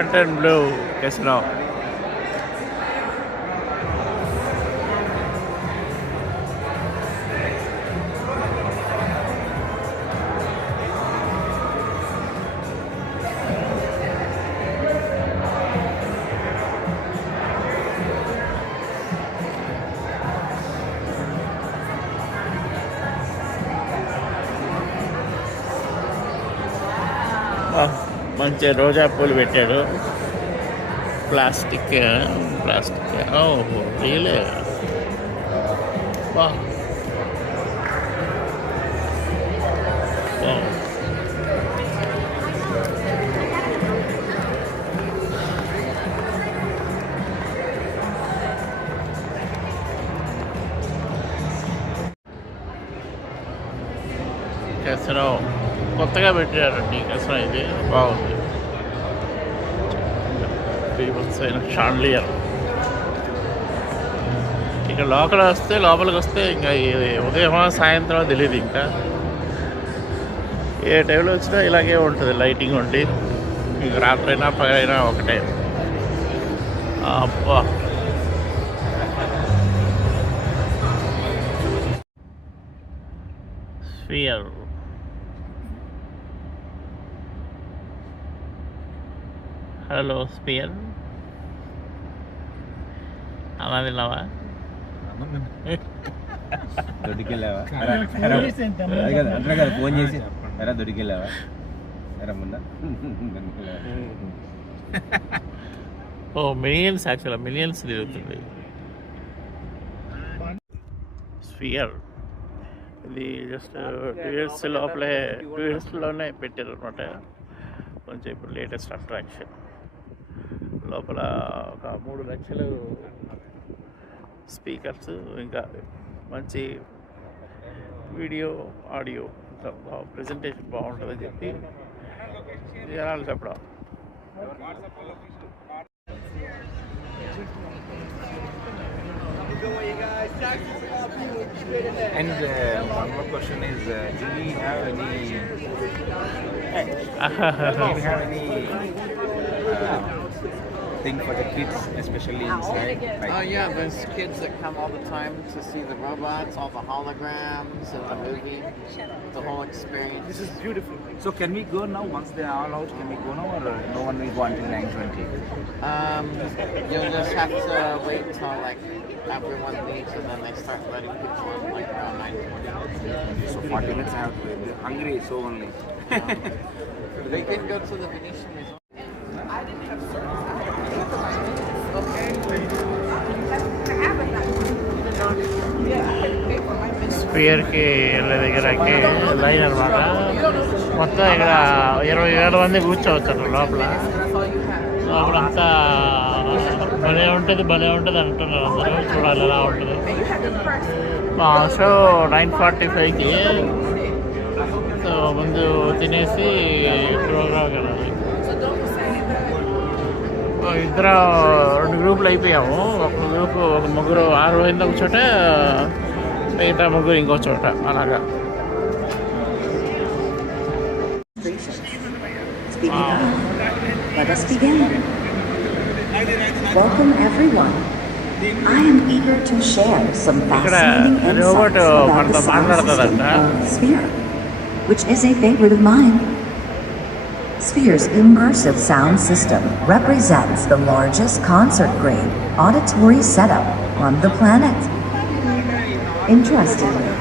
Fontainebleau Casino. మంచి రోజా పూలు పెట్టాడు. ప్లాస్టిక్ ఓహో రియలే వా కెసినో కొత్తగా పెట్టారండి కెసినో. ఇది బాగుంది. ఫేమస్ అయిన షాండ్లియర్. ఇక లోపలికి వస్తే ఇంకా ఉదయమా సాయంత్రం తెలియదు. ఇంకా ఏ టైంలో వచ్చినా ఇలాగే ఉంటుంది, లైటింగ్ ఉండి. ఇంక రాత్రైనా పగలైనా ఒకటే. అబ్బా స్పియర్. హలో స్పియర్, అలా తిన్నావా? దొడికెళ్ళావా? ఫోన్ చేసి ఎరా దొడికెళ్ళావా? ఎరా మొన్న మిలియన్స్, యాక్చువల్గా మిలియన్స్ తిరుగుతుంది స్పియర్. ఇది జస్ట్ 2 years లోపలే, 2 yearsలోనే పెట్టారు అనమాట. కొంచెం ఇప్పుడు లేటెస్ట్ అట్రాక్షన్. లోపల ఒక 3 లక్షలు స్పీకర్స్, ఇంకా మంచి వీడియో ఆడియో, ప్రజెంటేషన్ బాగుంటుందని చెప్పి జనాలు చెప్పడం. And one more question is, do we have any thing for the kids, especially inside? Like, yeah, there's kids that come all the time to see the robots, all the holograms and the movie, the whole experience. this is beautiful. So can we go now once they are all out? Can we go now, or no one will go until 9:20? You'll just have to wait till like everyone leaves and then they start letting people in like around 9:20. So 40 minutes I have to wait. They're hungry, so only. They can go to the Venetian Museum. స్పియర్కి వెళ్ళే దగ్గరకి line అనమాట. మొత్తం ఇక్కడ 20,000 మంది కూర్చోవచ్చు లోపలంతా. భలే ఉంటుంది అంటున్నారు అందరూ. చూడాలి ఎలా ఉంటుంది. సో 9:45కి సో ముందు తినేసి ప్రోగ్రామ్ వెళ్ళాలి. 2 గ్రూపులు అయిపోయాము. ఒక గ్రూపు, ఒక ముగ్గురు 6 అయింది ఒక చోట, మిగతా ముగ్గురు ఇంకో చోట, అలాగా. Let us begin. Welcome everyone. I am eager to share some fascinating insights about the sound system of Sphere, which is a favorite of mine. Sphere's immersive sound system represents the largest concert-grade auditory setup on the planet. Interestingly,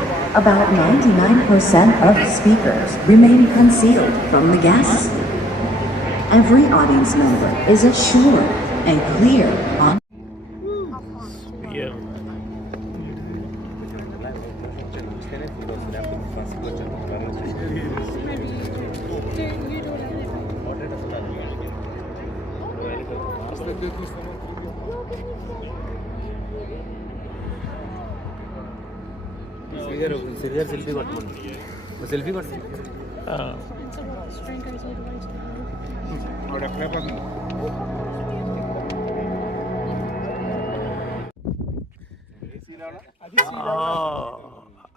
about 99% of speakers remain concealed from the guests. Every audience member is assured a clear on selfie కొట్టమని selfie కొట్టి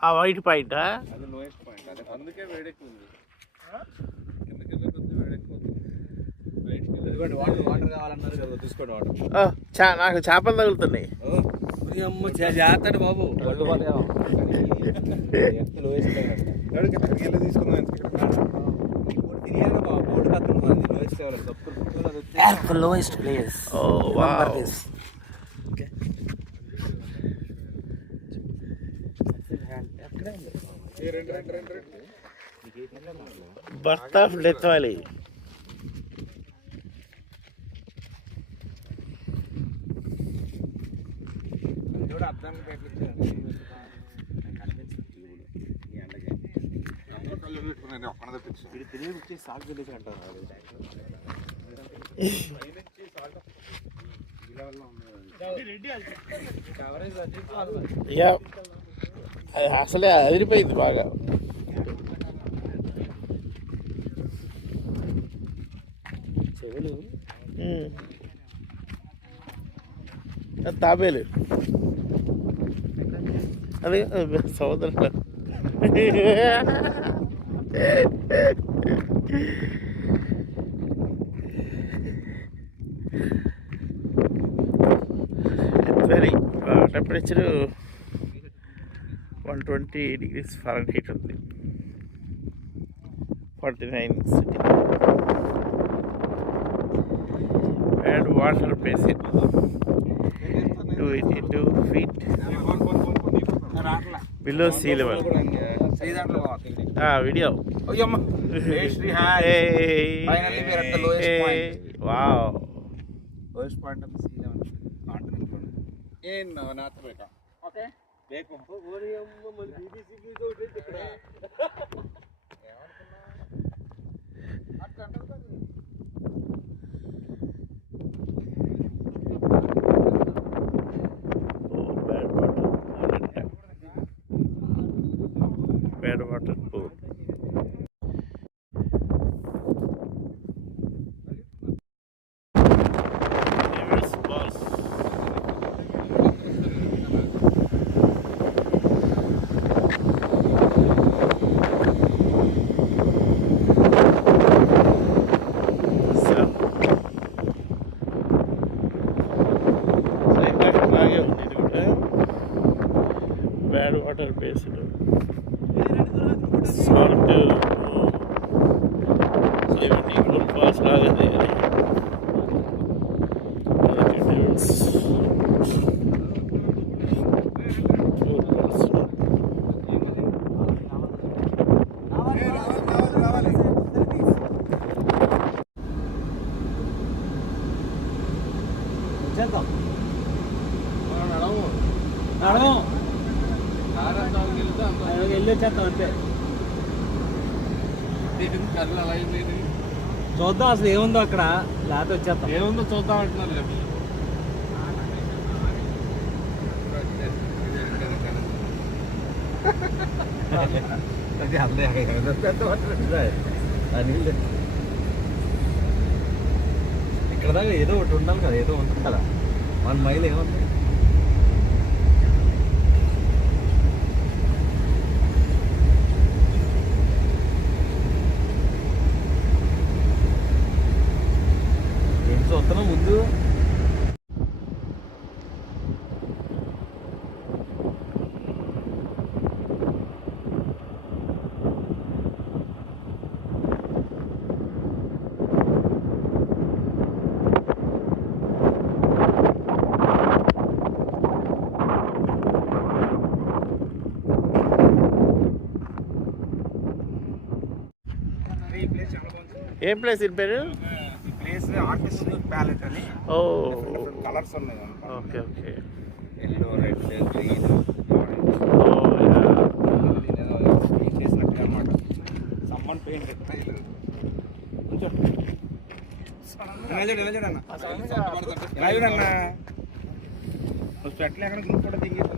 ఆ white point అది lowest point. అందుకే వేడెక్కువ ఉంది. కిందకి వెళ్ళే కొద్ది వేడెక్కువ ఉంది. ఇదిగోండి వాటర్ కావాలన్నారు కదా, తీసుకోండి వాటర్. నాకు చేపలు తగులుతున్నాయి. జాగ్రత్త బాబు. Lowest place. Oh wow. Birth of Death Valley. Yeah. అసలే అదిరిపోయింది బాగా. తాబేలు అదే సోదరు. వెరీ టెంపరేచరు 120 degrees Fahrenheit ఉంది. 49 city. And water basin 282 feet below sea level. Video. Hey. Finally we are at the lowest point. Wow. Lowest point of the sea level. North America. Okay. देखो बोरी हम मन BBC की तो उठे दिखड़ा आज control कर bad water pool. Bad water based salt swimming pool falls లాగదే వెళ్ళొచ్చేస్తాం అంతే. చూద్దాం అసలు ఏముందో అక్కడ, లేకపోతే వచ్చేస్తాం. ఏముందో చూద్దాం అంటున్నారు. ఇక్కడ దాకా ఏదో ఒకటి ఉండాలి కదా, ఏదో ఉంటుంది కదా. 1 మైల్ ఏముంది. చూస్తున్నాం ముందు. ఏం ప్లేస్ ఇది పేరు? ప్లేస్ ఆర్టిస్టిక్ ప్యాలెట్ అని. ఓ కలర్స్ ఉన్నాయి. Okay okay. Yellow, red, green, చేసినట్టుగా అనమాట. సమ్మన్ పెయింట్ ఎట్లా ఎక్కడ గ్రూప్ కూడా దిగేది.